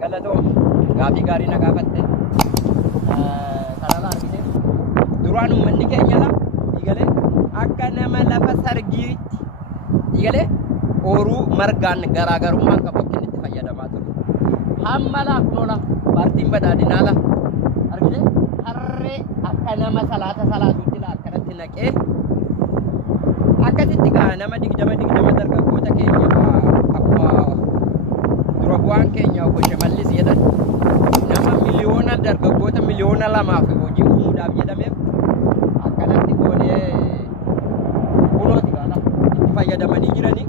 Galato gaaffii gaarii na gaafatte. Kanarraa argite duraan uummanni keenya dhiigalee akka nama lafa sargiitti dhiigalee ooruu margaan garaagarummaan qabu akka inni itti fayyadamaa ture. Hamma laafnola paartiin badhaadhinaa la argite harree akka nama salaatuutti la akkanatti naqee akkasitti gaa nama digdama dargaggoota keenya akkuma dura bu'aan keenya obbo Shimallis jedhan nama miliyoona dargaggoota miliyoona lamaaf hojii uumuudhaaf jedhameef akkanatti goonee kunooti gaala itti fayyadamanii jiranii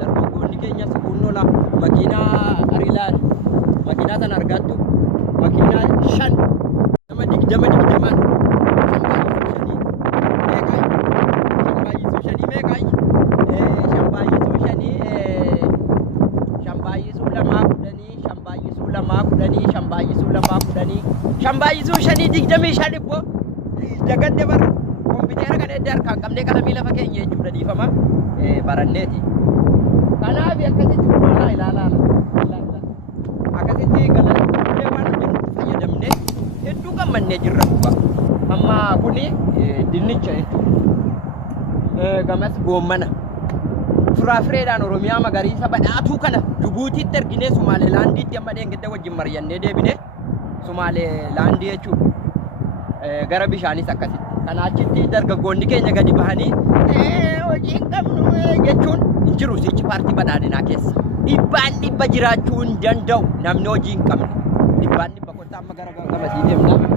dargaggoonni keenyas kunnola makiinaa ariilaan makiinaa sana argattu makiinaa 5 nama digdamaan Shambaayisuu shanii digdamii shan ibbo jagadde bar kompiitera kan edda harkaan qabnee qalamii lafa keenya jechuudha dhiifama baranneeti. Kanaaf akkasitti kunuunaa ilaalaa akkasitti galanillee waan hojjennutti fayyadamne hedduu gammannee jirra dhufa. Amma kuni dinnicha jechuudha. Gamas goommana. Firaafireedhaan Oromiyaa magariisa badhaatuu kana Jibuutiitti erginee Sumaaleelaandiitti amma deengedda wajjin mari'annee deebine. Sumaaleelaandii jechuudha. Gara bishaanis akkasitti. Kana achitti dargaggoonni keenya gadi bahanii hojii hin qabnu jechuun hin jiru sichi paartii badhaadhinaa keessa. Dhibba jiraachuu hin danda'u namni hojii hin qabne. Dhibbaan kottaa amma gara gamasii deemna.